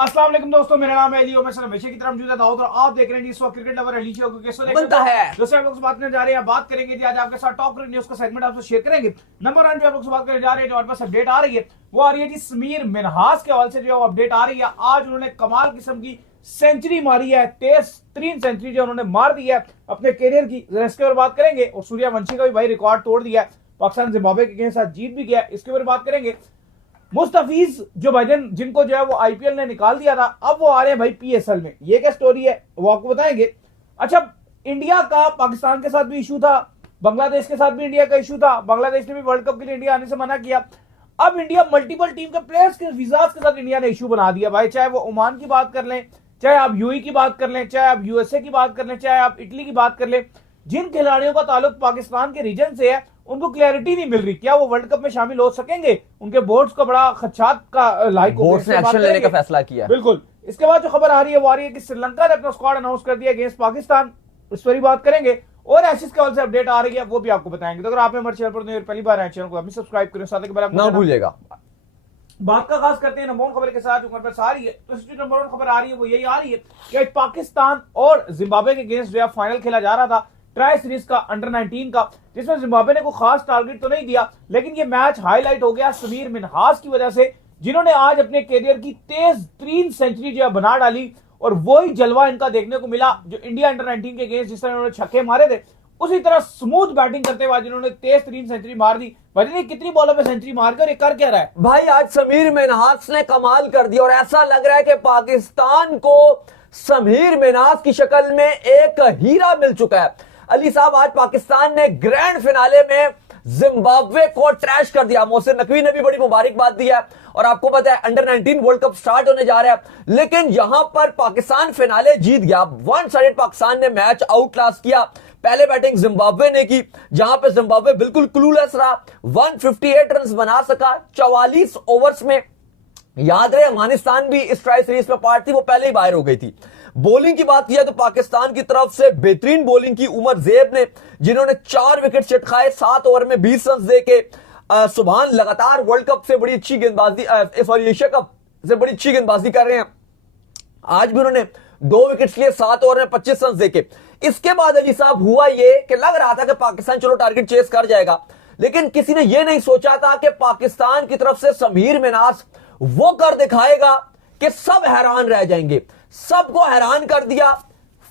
अस्सलाम वालेकुम दोस्तों, मेरा नाम है अली और मैं सर हमेशा की तरह मौजूद है दाऊद और आप देख रहे हैं इस वक्त क्रिकेट लवर अली शो को बनता है। दोस्तों हम लोग से बात करने जा रहे हैं, बात करेंगे जी आज आपके साथ टॉप क्रिकेट न्यूज का सेगमेंट आपसे शेयर करेंगे। नंबर 1 पे आप लोग से बात करने जा रहे हैं, जो हमारे पास अपडेट आ रही है वो आ रही है जी समीर मिन्हास के हवाले से जो अपडेट आ रही है। आज उन्होंने कमाल किस्म की सेंचुरी मारी है, तीन सेंचुरी जो उन्होंने मार दी है अपने कैरियर की, इसके ऊपर बात करेंगे। और सूर्यवंशी का भी भाई रिकॉर्ड तोड़ दिया है, पाकिस्तान जिम्बाब्वे के साथ जीत भी गया, इसके ऊपर बात करेंगे। मुस्तफिज जो भाईजान जिनको जो है वो आईपीएल ने निकाल दिया था, अब वो आ रहे हैं भाई पीएसएल में, ये क्या स्टोरी है वो आपको बताएंगे। अच्छा, इंडिया का पाकिस्तान के साथ भी इशू था, बांग्लादेश के साथ भी इंडिया का इशू था, बांग्लादेश ने भी वर्ल्ड कप के लिए इंडिया आने से मना किया। अब इंडिया मल्टीपल टीम के प्लेयर्स के वीजास के साथ इंडिया ने इशू बना दिया भाई, चाहे वो ओमान की बात कर लें, चाहे आप यूएई की बात कर लें, चाहे आप यूएसए की बात कर लें, चाहे आप इटली की बात कर लें। जिन खिलाड़ियों का ताल्लुक पाकिस्तान के रीजन से है उनको क्लैरिटी नहीं मिल रही, क्या वो वर्ल्ड कप में शामिल हो सकेंगे। उनके बोर्ड्स का बड़ा खदशात का लाइक बोर्ड ने एक्शन लेने का फैसला किया। बिल्कुल। इसके बाद जो खबर आ रही है वो आ रही है कि श्रीलंका ने अपना स्क्वाड अनाउंस कर दिया अगेंस्ट पाकिस्तान, इस पर ही बात करेंगे। और एशिस के हवाले से अपडेट आ रही है वो भी आपको बताएंगे। तो अगर आप हमारे चैनल पर पहली बार आए, चैनल को अभी सब्सक्राइब करें, साथ ही ना भूलिएगा। बात का खास करते हैं नंबर 1 खबर के साथ, जो खबर आ रही है तो नंबर 1 खबर आ रही है वो यही आ रही है कि पाकिस्तान और जिम्बाब्वे के अगेंस्ट जो है फाइनल खेला जा रहा था ट्राई सीरीज का अंडर 19 का, जिसमें जिम्बाब्वे ने कोई खास टारगेट तो नहीं दिया, लेकिन ये मैच हाईलाइट हो गया समीर मिन्हास की वजह से, जिन्होंने आज अपने कैरियर की तेज सेंचुरी जो है बना डाली। और वही जलवा इनका देखने को मिला जो इंडिया अंडर 19 के अगेंस्ट जिस तरह उन्होंने छक्के मारे थे, उसी तरह स्मूथ बैटिंग करते हुए जिन्होंने तेज सेंचुरी मार दी। भाई कितनी बॉलों में सेंचुरी मारकर ये कर क्या रहा है भाई, आज समीर मिन्हास ने कमाल कर दिया और ऐसा लग रहा है कि पाकिस्तान को समीर मिन्हास की शक्ल में एक हीरा मिल चुका है। अली साहब, आज पाकिस्तान ने ग्रैंड फिनाले में जिम्बाब्वे को ट्रैश कर दिया। मोहसिन नकवी ने भी बड़ी मुबारकबाद दी है और आपको पता है अंडर 19 वर्ल्ड कप स्टार्ट होने जा रहा है, लेकिन यहां पर पाकिस्तान फिनाले जीत गया। वन साइडेड पाकिस्तान ने मैच आउट क्लास किया। पहले बैटिंग जिम्बाब्वे ने की, जहां पे जिम्बाब्वे बिल्कुल क्लूलेस रहा, 158 रन बना सका 44 ओवर्स में। याद रहे अफगानिस्तान भी इस ट्राई सीरीज में पार्ट थी, वो पहले ही बाहर हो गई थी। बॉलिंग की बात किया तो पाकिस्तान की तरफ से बेहतरीन बॉलिंग की उमर ज़ेब ने, जिन्होंने 4 विकेट चटखाए 7 ओवर में 20 रन देके। सुभान लगातार वर्ल्ड कप से बड़ी अच्छी गेंदबाजी, एशिया कप से बड़ी अच्छी गेंदबाजी कर रहे हैं। आज भी उन्होंने 2 विकेट लिए 7 ओवर में 25 रन देके। इसके बाद अली साहब हुआ ये कि लग रहा था कि पाकिस्तान चलो टारगेट चेस कर जाएगा, लेकिन किसी ने यह नहीं सोचा था कि पाकिस्तान की तरफ से समीर मिन्हास वो कर दिखाएगा कि सब हैरान रह जाएंगे। सबको हैरान कर दिया,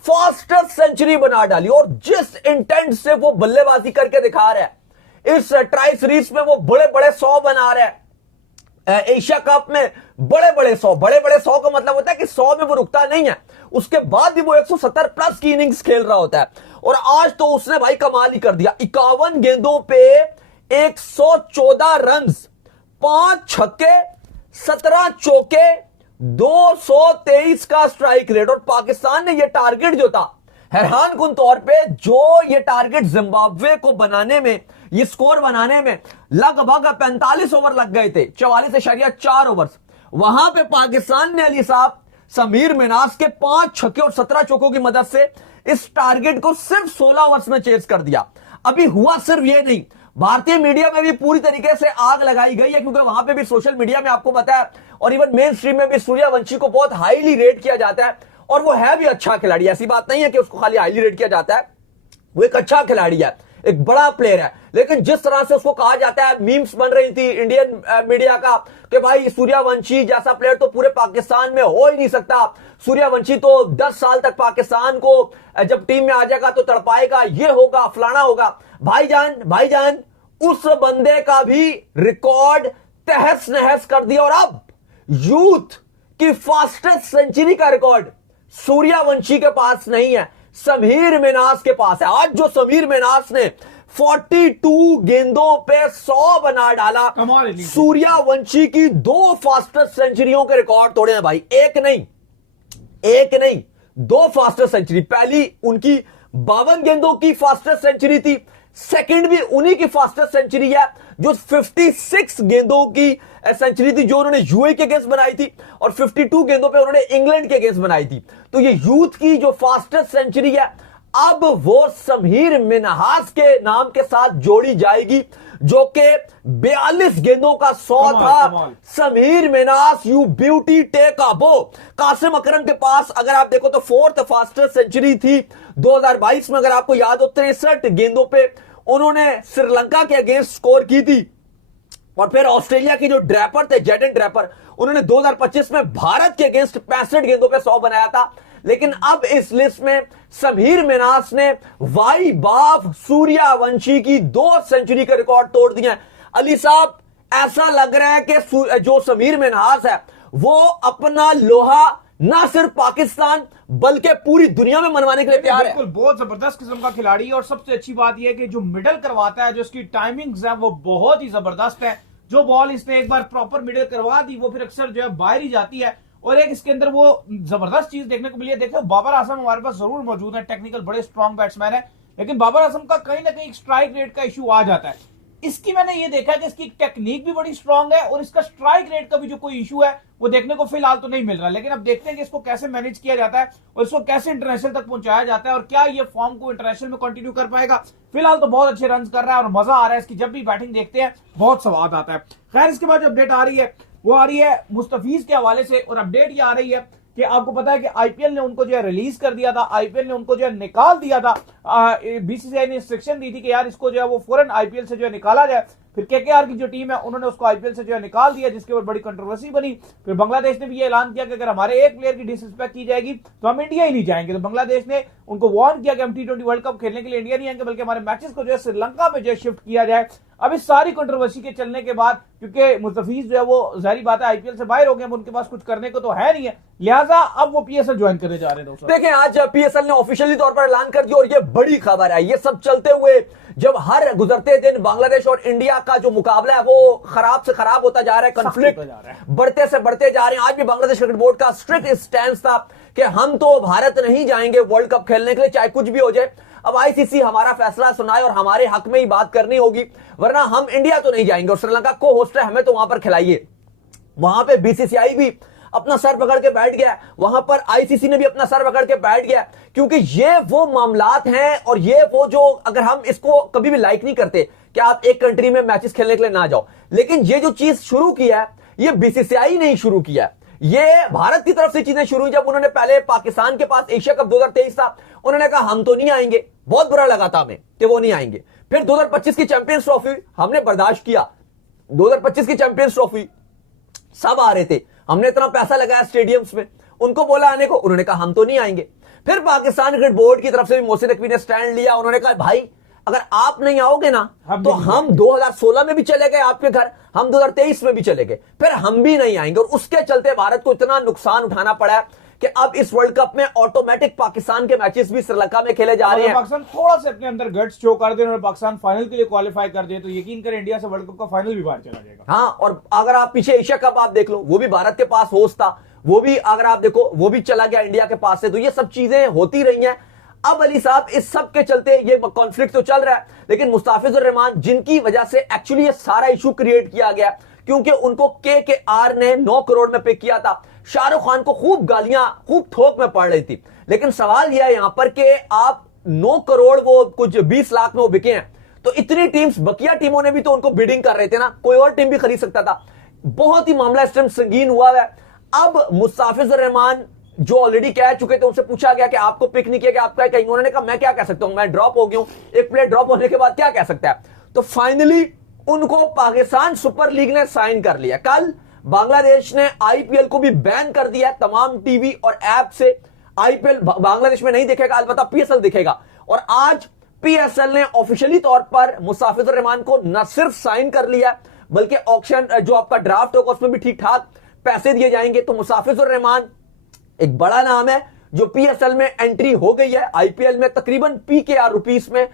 फास्टेस्ट सेंचुरी बना डाली। और जिस इंटेंट से वो बल्लेबाजी करके दिखा रहा है इस ट्राई सीरीज में, वो बड़े बड़े 100 बना रहा है। एशिया कप में बड़े बड़े 100 का मतलब होता है कि 100 में वो रुकता नहीं है, उसके बाद भी वो 170 प्लस की इनिंग्स खेल रहा होता है। और आज तो उसने भाई कमाल ही कर दिया। 51 गेंदों पे 114 रन, 5 छक्के, 17 चौके, 223 का स्ट्राइक रेट। और पाकिस्तान ने यह टारगेट जो था, हैरान कुन तौर पे जो ये टारगेट जिम्बाब्वे को बनाने में, ये स्कोर बनाने में लगभग 45 ओवर लग गए थे, 44.4 ओवर। वहां पे पाकिस्तान ने अली साहब समीर मिन्हास के 5 छक्के और 17 चौकों की मदद से इस टारगेट को सिर्फ 16 ओवर्स में चेस कर दिया। अभी हुआ सिर्फ ये नहीं, भारतीय मीडिया में भी पूरी तरीके से आग लगाई गई है, क्योंकि वहां पे भी सोशल मीडिया में आपको पता है और इवन मेन स्ट्रीम में भी सूर्यवंशी को बहुत हाईली रेट किया जाता है। और वो है भी अच्छा खिलाड़ी, ऐसी बात नहीं है कि उसको खाली हाईली रेट किया जाता है, वो एक अच्छा खिलाड़ी है, एक बड़ा प्लेयर है। लेकिन जिस तरह से उसको कहा जाता है, मीम्स बन रही थी इंडियन मीडिया का कि भाई सूर्यवंशी जैसा प्लेयर तो पूरे पाकिस्तान में हो ही नहीं सकता, सूर्यवंशी तो 10 साल तक पाकिस्तान को जब टीम में आ जाएगा तो तड़पाएगा, ये होगा फलाना होगा। भाईजान उस बंदे का भी रिकॉर्ड तहस नहस कर दिया। और अब यूथ की फास्टेस्ट सेंचुरी का रिकॉर्ड सूर्यवंशी के पास नहीं है, समीर मिन्हास के पास है। आज जो समीर मिन्हास ने 42 गेंदों पे 100 बना डाला, सूर्यवंशी की 2 फास्टेस्ट सेंचुरियों के रिकॉर्ड तोड़े हैं भाई। एक नहीं 2 फास्टेस्ट सेंचुरी। पहली उनकी 52 गेंदों की फास्टेस्ट सेंचुरी थी, सेकंड भी उन्हीं की फास्टेस्ट सेंचुरी है जो 56 गेंदों की सेंचुरी थी जो उन्होंने यूएई के अगेंस्ट बनाई थी, और 52 गेंदों पे उन्होंने इंग्लैंड के अगेंस्ट बनाई थी। तो ये यूथ की जो फास्टेस्ट सेंचुरी है, अब वो समीर मिन्हास के नाम के साथ जोड़ी जाएगी, जो कि 42 गेंदों का 100 था। कमाल। Sameer Minhas, you beauty take a bow. Qasim अकरम के पास अगर आप देखो तो 4th फास्टेस्ट सेंचुरी थी 2022 में, अगर आपको याद हो 63 गेंदों पे उन्होंने श्रीलंका के अगेंस्ट स्कोर की थी। और फिर ऑस्ट्रेलिया के जो ड्रैपर थे, जेडन ड्रैपर, उन्होंने 2025 में भारत के अगेंस्ट 65 गेंदों पे 100 बनाया था। लेकिन अब इस लिस्ट में समीर मिन्हास ने वाई बाफ सूर्यवंशी की 2 सेंचुरी का रिकॉर्ड तोड़ दिया है। अली साहब, ऐसा लग रहा है कि जो समीर मिन्हास है वो अपना लोहा ना सिर्फ पाकिस्तान बल्कि पूरी दुनिया में मनवाने के लिए तैयार है। बिल्कुल, बहुत जबरदस्त किस्म का खिलाड़ी है। और सबसे अच्छी बात यह है कि जो मिडल करवाता है, जो इसकी टाइमिंग्स है वो बहुत ही जबरदस्त है। जो बॉल इसने एक बार प्रॉपर मिडल करवा दी वो फिर अक्सर जो है बाहर ही जाती है। और एक इसके अंदर वो जबरदस्त चीज देखने को मिली है। देखो, बाबर आजम हमारे पास जरूर मौजूद है, टेक्निकल बड़े स्ट्रॉन्ग बैट्समैन है, लेकिन बाबर आजम का कहीं ना कहीं स्ट्राइक रेट का इशू आ जाता है। इसकी मैंने ये देखा है कि इसकी टेक्निक भी बड़ी स्ट्रांग है और इसका स्ट्राइक रेट का भी जो कोई इशू है वो देखने को फिलहाल तो नहीं मिल रहा। लेकिन अब देखते हैं कि इसको कैसे मैनेज किया जाता है और इसको कैसे इंटरनेशनल तक पहुंचाया जाता है और क्या ये फॉर्म को इंटरनेशनल में कंटिन्यू कर पाएगा। फिलहाल तो बहुत अच्छे रन कर रहा है और मजा आ रहा है इसकी, जब भी बैटिंग देखते हैं बहुत स्वाद आता है। खैर, इसके बाद जो अपडेट आ रही है वो आ रही है मुस्तफीज के हवाले से। और अपडेट ये आ रही है कि आपको पता है कि आईपीएल ने उनको जो है रिलीज कर दिया था, आईपीएल ने उनको जो है निकाल दिया था। बीसीसीआई ने इंस्ट्रक्शन दी थी कि यार इसको जो है वो फौरन आईपीएल से जो है निकाला जाए। फिर केकेआर की जो टीम है उन्होंने उसको आईपीएल से जो है निकाल दिया, जिसके ऊपर बड़ी कंट्रोवर्सी बनी। फिर बांग्लादेश ने भी ये ऐलान किया कि अगर हमारे एक प्लेयर की डिसरिस्पेक्ट की जाएगी तो हम इंडिया ही नहीं जाएंगे। तो बांग्लादेश ने उनको वार्न किया कि हम T20 वर्ल्ड कप खेलने के लिए इंडिया नहीं आएंगे, बल्कि हमारे मैचेस को जो है श्रीलंका में जो है शिफ्ट किया जाए। अब इस सारी कंट्रोवर्सी के चलने के बाद, क्योंकि मुस्तफीज जो है वो जाहिर बात है आईपीएल से बाहर हो गए, उनके पास कुछ करने को तो है नहीं है, लिहाजा अब वो पीएसएल ज्वाइन करने जा रहे हैं। देखिए, आज पीएसएल ने ऑफिशियली तौर पर ऐलान कर दिया और ये बड़ी खबर है। ये सब चलते हुए जब हर गुजरते दिन बांग्लादेश और इंडिया का जो मुकाबला है वो खराब से खराब होता जा रहा है, कॉन्फ्लिक्ट बढ़ते से बढ़ते जा रहे हैं। आज भी बांग्लादेश क्रिकेट बोर्ड का स्ट्रिक्ट स्टैंड था कि हम तो भारत नहीं जाएंगे वर्ल्ड कप खेलने के लिए, चाहे कुछ भी हो जाए। अब आईसीसी हमारा फैसला सुनाए और हमारे हक में ही बात करनी होगी, वरना हम इंडिया तो नहीं जाएंगे। और श्रीलंका को होस्ट है, हमें तो वहां पर खिलाइए। वहां पे बीसीसीआई भी अपना सर पकड़ के बैठ गया, वहां पर आईसीसी ने भी अपना सर पकड़ के बैठ गया, क्योंकि ये वो मामलात हैं और ये वो जो, अगर हम इसको कभी भी लाइक नहीं करते कि आप एक कंट्री में मैचेस खेलने के लिए ना जाओ, लेकिन ये जो चीज शुरू किया है ये बीसीसीआई ने शुरू किया है। ये भारत की तरफ से चीजें शुरू हुई जब उन्होंने पहले पाकिस्तान के पास एशिया कप 2023 था, उन्होंने कहा हम तो नहीं आएंगे, बहुत बुरा लगा था हमें कि वो नहीं आएंगे। फिर 2025 की चैंपियंस ट्रॉफी हमने बर्दाश्त किया, 2025 की चैंपियंस ट्रॉफी सब आ रहे थे, हमने इतना पैसा लगाया स्टेडियम्स में, उनको बोला आने को, उन्होंने कहा हम तो नहीं आएंगे। फिर पाकिस्तान क्रिकेट बोर्ड की तरफ से भी मोहसिन नकवी ने स्टैंड लिया, उन्होंने कहा भाई अगर आप नहीं आओगे ना तो हम 2016 में भी चले गए आपके घर, हम 2023 में भी चले गए, फिर हम भी नहीं आएंगे। और उसके चलते भारत को इतना नुकसान उठाना पड़ा है कि अब इस वर्ल्ड कप में ऑटोमेटिक पाकिस्तान के मैचेस भी श्रीलंका में खेले जा रहे हैं। पाकिस्तान थोड़ा सा अपने अंदर गट्स शो कर दे और पाकिस्तान फाइनल के लिए क्वालिफाई कर दे तो यकीन करें इंडिया से वर्ल्ड कप का फाइनल भी बाहर चला जाएगा। हाँ, और अगर आप पीछे एशिया कप आप देख लो, वो भी भारत के पास होस्ट था, वो भी अगर आप देखो वो भी चला गया इंडिया के पास से। तो ये सब चीजें होती रही हैं। अब अली साहब, इस सब के चलते ये कॉन्फ्लिक्ट तो चल रहा है, लेकिन मुस्ताफिजुर रहमान जिनकी वजह से एक्चुअली ये सारा इशू क्रिएट किया गया, क्योंकि उनको केकेआर ने 9 करोड़ में पिक किया था। शाहरुख खान को खूब गालियां, खूब थोक में पड़ रही थी, लेकिन सवाल यह है यहां पर कि आप 9 करोड़ वो कुछ 20 लाख में वो बिके हैं, तो इतनी टीम्स, बकिया टीमों ने भी तो उनको बिडिंग कर रहे थे ना, कोई और टीम भी खरीद सकता था। बहुत ही मामला इस टाइम संगीन हुआ है। अब मुस्ताफिजुर रहमान जो ऑलरेडी कह चुके थे, उनसे पूछा गया कि आपको पिक नहीं किया, कि आप क्या कहेंगे, उन्होंने कहा मैं क्या कह सकता हूं, मैं ड्रॉप हो गया हूं, एक प्लेयर ड्रॉप होने के बाद क्या कह सकता है। तो फाइनली उनको पाकिस्तान सुपर लीग ने साइन कर लिया। कल बांग्लादेश ने आईपीएल को भी बैन कर दिया, तमाम टीवी और ऐप से आईपीएल बांग्लादेश में नहीं दिखेगा, अलबत्ता पीएसएल दिखेगा। और आज पीएसएल ने ऑफिशियली तौर पर मुस्ताफिजुर रहमान को न सिर्फ साइन कर लिया, बल्कि ऑक्शन जो आपका ड्राफ्ट होगा उसमें भी ठीक ठाक पैसे दिए जाएंगे। तो मुस्ताफिजुर रहमान एक बड़ा नाम है जो पीएसएल में एंट्री हो गई है। आईपीएल में तकरीबन पीकेआर रुपीस में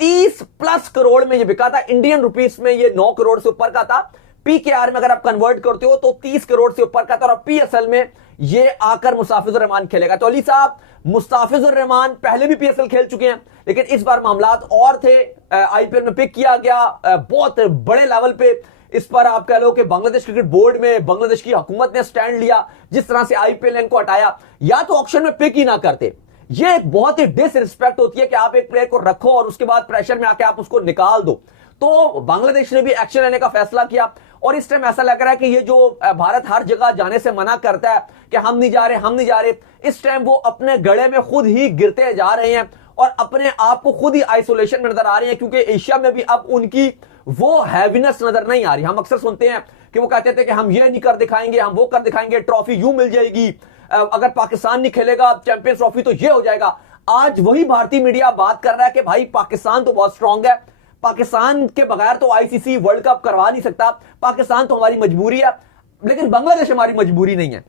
30+ करोड़ में ये बिका था, इंडियन रुपीस में ये 9 करोड़ से ऊपर का था। पीकेआर में अगर आप कन्वर्ट करते हो तो 30 करोड़ से ऊपर का था, और पीएसएल में ये आकर मुस्ताफिजुर रहमान खेलेगा। तो अली साहब, मुस्ताफिजुर रहमान पहले भी पीएसएल खेल चुके हैं, लेकिन इस बार मामलात और थे। आईपीएल में पिक किया गया बहुत बड़े लेवल पे। इस पर आप कह लो कि बांग्लादेश क्रिकेट बोर्ड में बांग्लादेश की हुकूमत ने स्टैंड लिया, जिस तरह से आईपीएल ने इनको हटाया, या तो ऑक्शन में पिक ही ना करते। ये एक बहुत ही डिसरिस्पेक्ट होती है कि आप एक प्लेयर को रखो और उसके बाद प्रेशर में आके आप उसको निकाल दो। तो बांग्लादेश ने भी एक्शन लेने का फैसला किया और इस टाइम ऐसा लग रहा है कि ये जो भारत हर जगह जाने से मना करता है कि हम नहीं जा रहे, इस टाइम वो अपने गड़े में खुद ही गिरते जा रहे हैं और अपने आप को खुद ही आइसोलेशन में नजर आ रहे हैं, क्योंकि एशिया में भी अब उनकी वो हैवीनेस नजर नहीं आ रही। हम अक्सर सुनते हैं कि वो कहते थे कि हम ये नहीं कर दिखाएंगे, हम वो कर दिखाएंगे, ट्रॉफी यूं मिल जाएगी, अगर पाकिस्तान नहीं खेलेगा चैंपियंस ट्रॉफी तो ये हो जाएगा। आज वही भारतीय मीडिया बात कर रहा है कि भाई पाकिस्तान तो बहुत स्ट्रांग है, पाकिस्तान के बगैर तो आईसीसी वर्ल्ड कप करवा नहीं सकता, पाकिस्तान तो हमारी मजबूरी है, लेकिन बांग्लादेश हमारी मजबूरी नहीं है।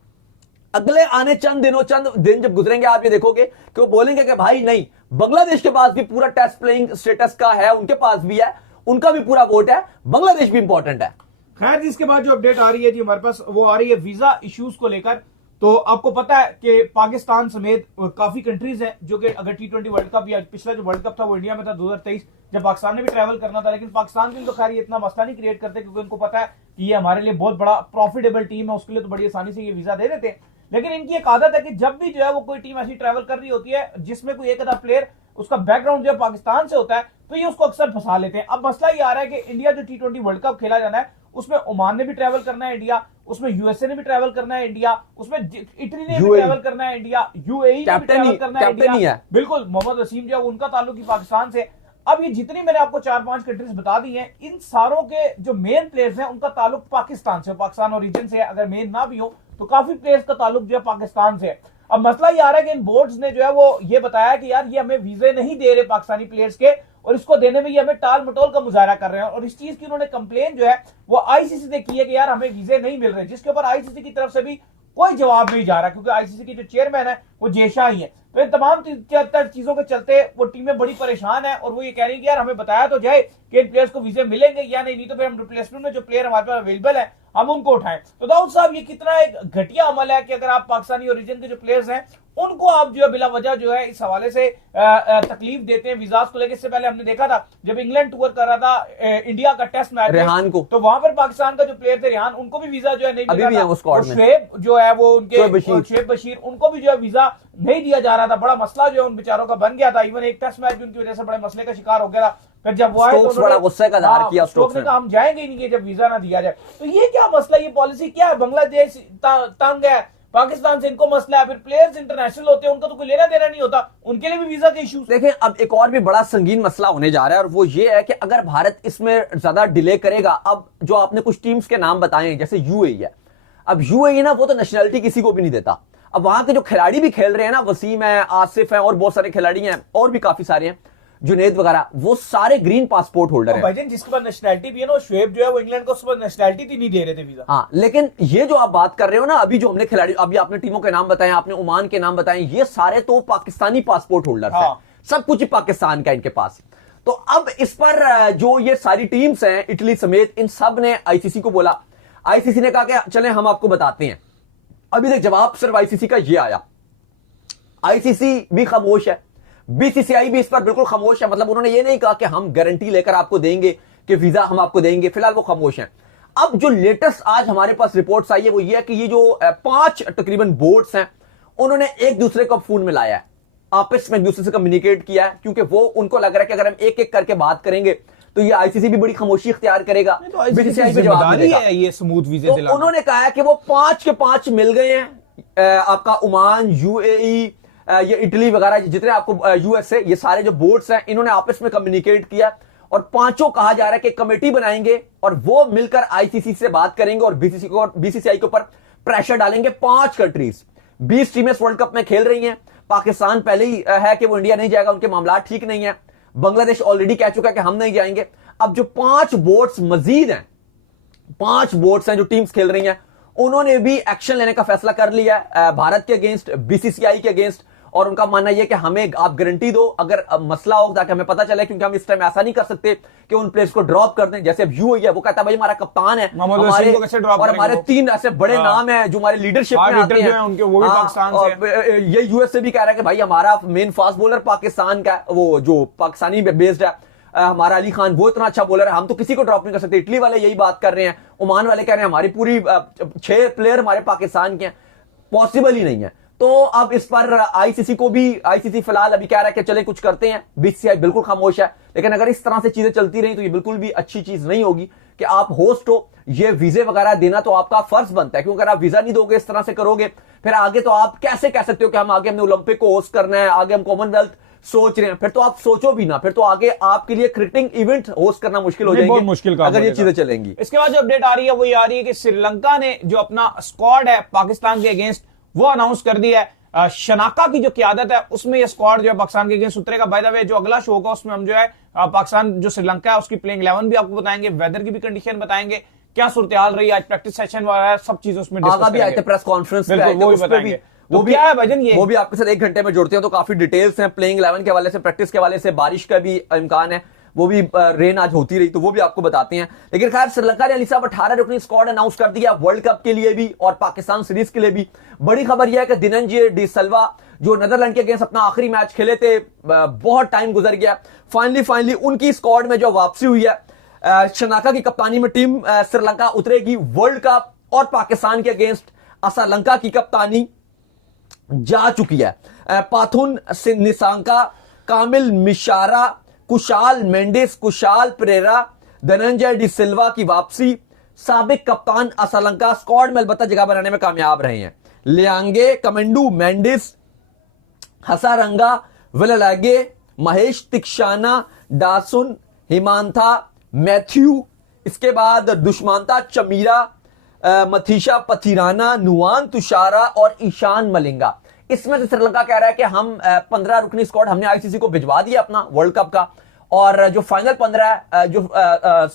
अगले आने चंद दिन जब गुजरेंगे आप ये देखोगे कि वो बोलेंगे कि भाई नहीं, बांग्लादेश के पास भी पूरा टेस्ट प्लेइंग स्टेटस का है, उनके पास भी है, उनका भी पूरा वोट है, बांग्लादेश भी इंपॉर्टेंट है। खैर, जिसके बाद जो अपडेट आ रही है जी हमारे पास, वो आ रही है वीजा इश्यूज को लेकर। तो आपको पता है कि पाकिस्तान समेत काफी कंट्रीज हैं जो कि अगर T20 वर्ल्ड कप या पिछला जो वर्ल्ड कप था वो इंडिया में था 2023, जब पाकिस्तान ने भी ट्रैवल करना था, लेकिन पाकिस्तान के लिए तो खैर ये इतना मसला नहीं क्रिएट करते क्योंकि उनको पता है कि ये हमारे लिए बहुत बड़ा प्रॉफिटेबल टीम है, उसके लिए तो बड़ी आसानी से ये वीजा दे देते हैं। लेकिन इनकी एक आदत है कि जब भी जो है वो कोई टीम ऐसी ट्रैवल कर रही होती है जिसमें कोई एक आधा प्लेयर उसका बैकग्राउंड जो पाकिस्तान से होता है, तो ये उसको अक्सर फंसा लेते हैं। अब मसला ये आ रहा है कि इंडिया जो T20 वर्ल्ड कप खेला जाना है उसमें ओमान ने भी ट्रैवल करना है इंडिया, उसमें यूएसए ने भी ट्रैवल करना है इंडिया, उसमें इटली ने भी ट्रैवल करना है इंडिया, यूएई ने भी ट्रैवल करना है इंडिया। बिल्कुल, मोहम्मद वसीम जो है उनका ताल्लुक ही पाकिस्तान से। अब ये जितनी मैंने आपको 4-5 कंट्रीज बता दी हैं, इन सारों के जो मेन प्लेयर्स हैं उनका ताल्लुक पाकिस्तान से, पाकिस्तान ओरिजिन से है। अगर मेन ना भी हो तो काफी प्लेयर्स का ताल्लुक जो है पाकिस्तान से है। अब मसला ये आ रहा है कि इन बोर्ड्स ने जो है वो ये बताया कि यार ये हमें वीजे नहीं दे रहे पाकिस्तानी प्लेयर्स के, और इसको देने में ये हमें टाल मटोल का मुजाहरा कर रहे हैं। और इस चीज की उन्होंने कंप्लेन जो है वो आईसीसी से की है कि यार हमें वीजे नहीं मिल रहे, जिसके ऊपर आईसीसी की तरफ से भी कोई जवाब नहीं जा रहा, क्योंकि आईसीसी की जो चेयरमैन है वो जेशा ही है। तो इन तमाम चीजों के चलते वो टीमें बड़ी परेशान है और वो ये कह रही है कि यार हमें बताया तो जाए कि इन प्लेयर्स को वीजे मिलेंगे या नहीं, तो फिर हम रिप्लेसमेंट में जो प्लेयर हमारे पास अवेलेबल है हम उनको उठाएं। तो दाऊद साहब, ये कितना एक घटिया अमल है कि अगर आप पाकिस्तानी ओरिजिन के जो प्लेयर्स हैं उनको आप जो है बिला वजह जो है इस हवाले से तकलीफ देते हैं वीजाज को लेकर। इससे पहले हमने देखा था जब इंग्लैंड टूर कर रहा था इंडिया का टेस्ट मैच रेहान को, तो वहां पर पाकिस्तान का जो प्लेयर थे रेहान, उनको भी वीजा जो है नहीं मिल रहा था। शुएब जो है वो उनके शुएब बशीर, उनको भी जो है वीजा नहीं दिया जा रहा था। बड़ा मसला जो है उन बेचारों का बन गया था। इवन एक टेस्ट मैच भी उनकी वजह से बड़े मसले का शिकार हो गया था। फिर जब वो आए तो बड़ा गुस्से का इज़हार किया स्टोक्स ने, हम जाएंगे ही नहीं जब वीजा ना दिया जाए। तो ये क्या मसला, ये पॉलिसी क्या है? बांग्लादेश तंग है पाकिस्तान से, इनको मसला है, फिर प्लेयर्स इंटरनेशनल होते हैं उनका तो कोई लेना देना नहीं होता, उनके लिए भी वीजा के इश्यूज। देखें, अब एक और भी बड़ा संगीन मसला होने जा रहा है और वो ये है कि अगर भारत इसमें ज्यादा डिले करेगा, अब जो आपने कुछ टीम्स के नाम बताए जैसे यूएई है, अब यूएई ना वो तो नेशनलिटी किसी को भी नहीं देता। अब वहां के जो खिलाड़ी भी खेल रहे हैं ना, वसीम है, आसिफ है और बहुत सारे खिलाड़ी हैं और भी काफी सारे हैं, जुनेद वगैरह, वो सारे ग्रीन पासपोर्ट होल्डर हैं। भाईजान जिसके पास नेशनलिटी भी है ना, शुएब जो है वो इंग्लैंड को उसके पास नेशनलिटी थी, नहीं दे रहे थे वीजा। हाँ, लेकिन ये जो आप बात कर रहे हो ना, अभी जो हमने खिलाड़ी, अभी आपने टीमों के नाम बताए, आपने ओमान के नाम बताए, ये सारे तो पाकिस्तानी पासपोर्ट होल्डर हैं, सब कुछ ही पाकिस्तान का इनके पास। तो अब इस पर जो ये सारी टीम्स हैं इटली समेत, इन सब ने आईसीसी को बोला। आईसीसी ने कहा कि चले हम आपको बताते हैं। अभी तक जवाब सिर्फ आईसीसी का ये आया। आईसीसी भी खामोश है, बीसीसीआई भी इस पर बिल्कुल खामोश है। मतलब उन्होंने ये नहीं कहा कि हम गारंटी लेकर आपको देंगे कि वीजा हम आपको देंगे, फिलहाल वो खामोश हैं। अब जो लेटेस्ट आज हमारे पास रिपोर्ट्स आई है वो ये है कि ये जो 5 तकरीबन बोर्ड्स हैं, उन्होंने एक दूसरे को फोन में लाया है, आपस में एक दूसरे से कम्युनिकेट किया है, क्योंकि वो उनको लग रहा है कि अगर हम एक एक करके बात करेंगे तो ये आईसीसी भी बड़ी खामोशी इख्तियार करेगा, बीसीसीआई भी जवाब नहीं देगा। ये स्मूथ वीजे तो उन्होंने कहा है कि वो 5 के 5 मिल गए हैं, आपका ओमान, यूएई, ये इटली वगैरह जितने आपको यूएसए, ये सारे जो बोर्ड्स हैं, इन्होंने आपस में कम्युनिकेट किया और पांचों कहा जा रहा है कि कमेटी बनाएंगे और वो मिलकर आईसीसी से बात करेंगे और बीसीसीआई के ऊपर प्रेशर डालेंगे। 5 कंट्रीज 20 टीमें वर्ल्ड कप में खेल रही हैं। पाकिस्तान पहले ही है कि वो इंडिया नहीं जाएगा, उनके मामला ठीक नहीं है। बांग्लादेश ऑलरेडी कह चुका है कि हम नहीं जाएंगे। अब जो 5 बोर्ड्स मजीद हैं, 5 बोर्ड्स हैं जो टीम्स खेल रही हैं, उन्होंने भी एक्शन लेने का फैसला कर लिया है भारत के अगेंस्ट, बीसीसीआई के अगेंस्ट। और उनका मानना यह कि हमें आप गारंटी दो अगर मसला हो, ताकि हमें पता चले, क्योंकि हम इस टाइम ऐसा नहीं कर सकते कि उन प्लेयर्स को ड्रॉप कर दें। जैसे अब यूएई है, वो कहता है भाई हमारा कप्तान है, हमारे 3 ऐसे बड़े नाम हैं जो हमारे लीडरशिप में आते हैं, उनके वो भी पाकिस्तान से। ये यूएसए भी कह रहा है कि भाई हमारा मेन फास्ट बॉलर पाकिस्तान का, वो जो पाकिस्तानी बेस्ड है, हमारा अली खान, वो इतना अच्छा बॉलर है, हम तो किसी को ड्रॉप नहीं कर सकते। इटली वाले यही बात कर रहे हैं, ओमान वाले कह रहे हैं हमारी पूरी 6 प्लेयर हमारे पाकिस्तान के हैं। पॉसिबल ही नहीं है। तो अब इस पर आईसीसी फिलहाल अभी कह रहा है कि चले कुछ करते हैं। बीसीसीआई बिल्कुल खामोश है, लेकिन अगर इस तरह से चीजें चलती रही तो ये बिल्कुल भी अच्छी चीज नहीं होगी कि आप होस्ट हो, ये वीजे वगैरह देना तो आपका फर्ज बनता है, क्योंकि अगर आप वीजा नहीं दोगे, इस तरह से करोगे, फिर आगे तो आप कैसे कह सकते हो कि हम आगे हमने ओलंपिक को होस्ट करना है, आगे हम कॉमनवेल्थ सोच रहे हैं, फिर तो आप सोचो भी ना, फिर तो आगे आपके लिए क्रिकेटिंग इवेंट होस्ट करना मुश्किल हो जाएंगे, बहुत मुश्किल काम अगर ये चीजें चलेंगी। इसके बाद जो अपडेट आ रही है वो ये आ रही है कि श्रीलंका ने जो अपना स्क्वाड है पाकिस्तान के अगेंस्ट वो अनाउंस कर दिया है। शनाका की जो क्यादत है उसमें ये स्क्वाड जो है पाकिस्तान के अगेंस्ट उतरेगा। बाय द वे जो अगला शो होगा उसमें हम जो है पाकिस्तान जो श्रीलंका है उसकी प्लेइंग 11 भी आपको बताएंगे, वेदर की भी कंडीशन बताएंगे, क्या सूरत हाल रही है, आज प्रैक्टिस सेशन वगैरह सब चीजें उसमें डिस्कस भी आए थे, प्रेस कॉन्फ्रेंस वो भी बताएंगे। वो भी क्या है भजन, ये वो भी आपके साथ 1 घंटे में जुड़ते हैं, तो काफी डिटेल्स हैं प्लेइंग 11 के हवाले से, प्रैक्टिस के हवाले से, बारिश का भी इम्कान है, वो भी रेन आज होती रही तो वो भी आपको बताते हैं। लेकिन खैर श्रीलंका ने अली साहब 18 रुकनी स्क्वाड अनाउंस कर दिया वर्ल्ड कप के लिए भी और पाकिस्तान सीरीज के लिए भी। बड़ी खबर यह है कि दिनंजय डी सिल्वा जो नीदरलैंड के अगेंस्ट अपना आखिरी मैच खेले थे, बहुत टाइम गुजर गया, फाइनली उनकी स्क्वाड में जो वापसी हुई है, शनाका की कप्तानी में टीम श्रीलंका उतरेगी वर्ल्ड कप और पाकिस्तान के अगेंस्ट असलंका की कप्तानी जा चुकी है। पाथुन निसांका, कामिल मिशारा, कुशाल मेंडिस, कुशाल परेरा, धनंजय डी सिल्वा की वापसी, साबिक कप्तान असलंका स्क्वाड में अलबत्ता जगह बनाने में कामयाब रहे हैं। लियांगे, कमेंडू, मेंडिस, हसारंगा, विललागे, महेश तिक्षाना, डासुन, हिमांथा, मैथ्यू, इसके बाद दुश्मंता चमीरा, मथीशा पथिराना, नुआन तुषारा और ईशान मलिंगा। इसमें से श्रीलंका कह रहा है कि हम 15 रुकनी स्क्वाड हमने आईसीसी को भिजवा दिया अपना वर्ल्ड कप का, और जो फाइनल 15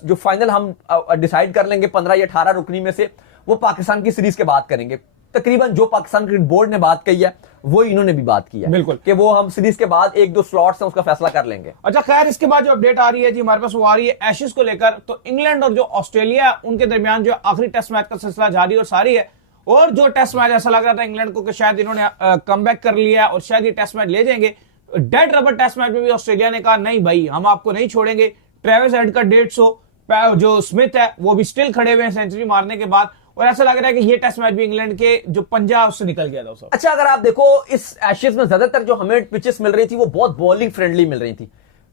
जो फाइनल हम डिसाइड कर लेंगे 15 या 18 रुकनी में से, वो पाकिस्तान की सीरीज के बाद करेंगे। तकरीबन जो पाकिस्तान क्रिकेट बोर्ड ने बात कही है वो इन्होंने भी बात की है, बिल्कुल, कि वो हम सीरीज के बाद 1-2 स्लॉट्स हैं उसका फैसला कर लेंगे। अच्छा खैर, इसके बाद जो अपडेट आ रही है जी हमारे पास वो आ रही है एशेज को लेकर। तो इंग्लैंड और जो ऑस्ट्रेलिया उनके दरमियान जो आखिरी टेस्ट मैच का सिलसिला जारी और सारी है, और जो टेस्ट मैच ऐसा लग रहा था इंग्लैंड को कि शायद इन्होंने कमबैक कर लिया और शायद ये टेस्ट मैच ले जाएंगे। डेड रबर टेस्ट मैच में भी ऑस्ट्रेलिया ने कहा नहीं भाई हम आपको नहीं छोड़ेंगे। ट्रेविस हेड का 150, जो स्मिथ है वो भी स्टिल खड़े हुए हैं सेंचुरी मारने के बाद, और ऐसा लग रहा है कि ये टेस्ट मैच भी इंग्लैंड के जो पंजा उससे निकल गया था सब। अच्छा, अगर आप देखो इस एशेज में ज्यादातर जो हमें पिचेस मिल रही थी वो बहुत बॉलिंग फ्रेंडली मिल रही थी।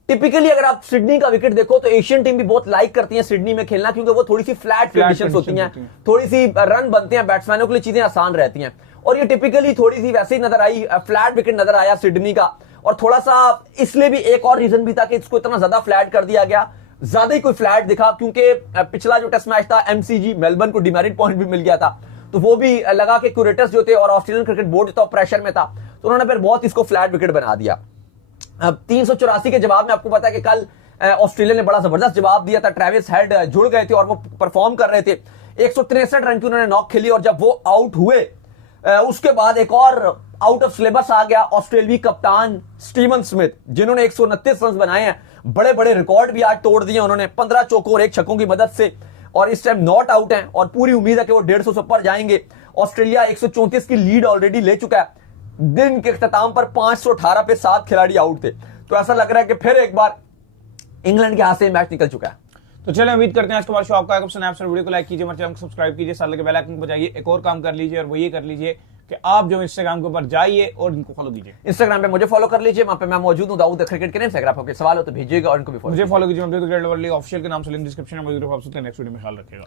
टिपिकली अगर आप सिडनी का विकेट देखो तो एशियन टीम भी बहुत लाइक करती है सिडनी में खेलना, क्योंकि वो थोड़ी सी फ्लैट कंडीशंस होती हैं, थोड़ी सी रन बनते हैं, बैट्समैनों के लिए चीजें आसान रहती हैं, और ये टिपिकली थोड़ी सी वैसे ही नजर आई, फ्लैट विकेट नजर आया सिडनी का। और थोड़ा सा इसलिए भी एक और रीजन भी था कि इसको इतना ज्यादा फ्लैट कर दिया गया, ज्यादा ही कोई फ्लैट दिखा, क्योंकि पिछला जो टेस्ट मैच था एमसीजी मेलबर्न को डिमेरिट पॉइंट भी मिल गया था, तो वो भी लगा कि क्यूरेटर्स जो थे और ऑस्ट्रेलियन क्रिकेट बोर्ड जो था प्रेशर में था, तो उन्होंने फिर बहुत इसको फ्लैट विकेट बना दिया। अब 384 के जवाब में आपको पता है कि कल ऑस्ट्रेलिया ने बड़ा जबरदस्त जवाब दिया था, ट्रेविस हेड जुड़ गए थे और वो परफॉर्म कर रहे थे, 163 रन की उन्होंने नॉक खेली, और जब वो आउट हुए उसके बाद एक और आउट ऑफ सिलेबस आ गया ऑस्ट्रेलियाई कप्तान स्टीवन स्मिथ, जिन्होंने 129 रन बनाए हैं, बड़े बड़े रिकॉर्ड भी आज तोड़ दिए उन्होंने 15 चौकों और 1 छक्कों की मदद से, और इस टाइम नॉट आउट हैं और पूरी उम्मीद है कि वो 150 से ऊपर जाएंगे। ऑस्ट्रेलिया 134 की लीड ऑलरेडी ले चुका है, दिन के इख्तिताम पर 518 पे 7 खिलाड़ी आउट थे, तो ऐसा लग रहा है कि फिर एक बार इंग्लैंड के हाथ से मैच निकल चुका है। तो चलिए उम्मीद करते हैं आज के बाद शो आपका वीडियो को लाइक कीजिए, हमारे चैनल को सब्सक्राइब कीजिए, साथ लगे बेल आइकन को बजाइए। एक और काम कर लीजिए और वो ये कर लीजिए कि आप जो इंस्टाग्राम के ऊपर जाइए और इनको फॉलो कीजिए। इंस्टाग्राम पे मुझे फॉलो कर लीजिए, वहां पे मैं मौजूद हूं, दाऊद क्रिकेट के नाम से। अगर आपको कोई सवाल हो तो भेजिएगा और इनको भी मुझे फॉलो कीजिए, ऑफिशियल के नाम से लिंक डिस्क्रिप्शन में मौजूद है। नेक्स्ट वीडियो में ख्याल रखिएगा।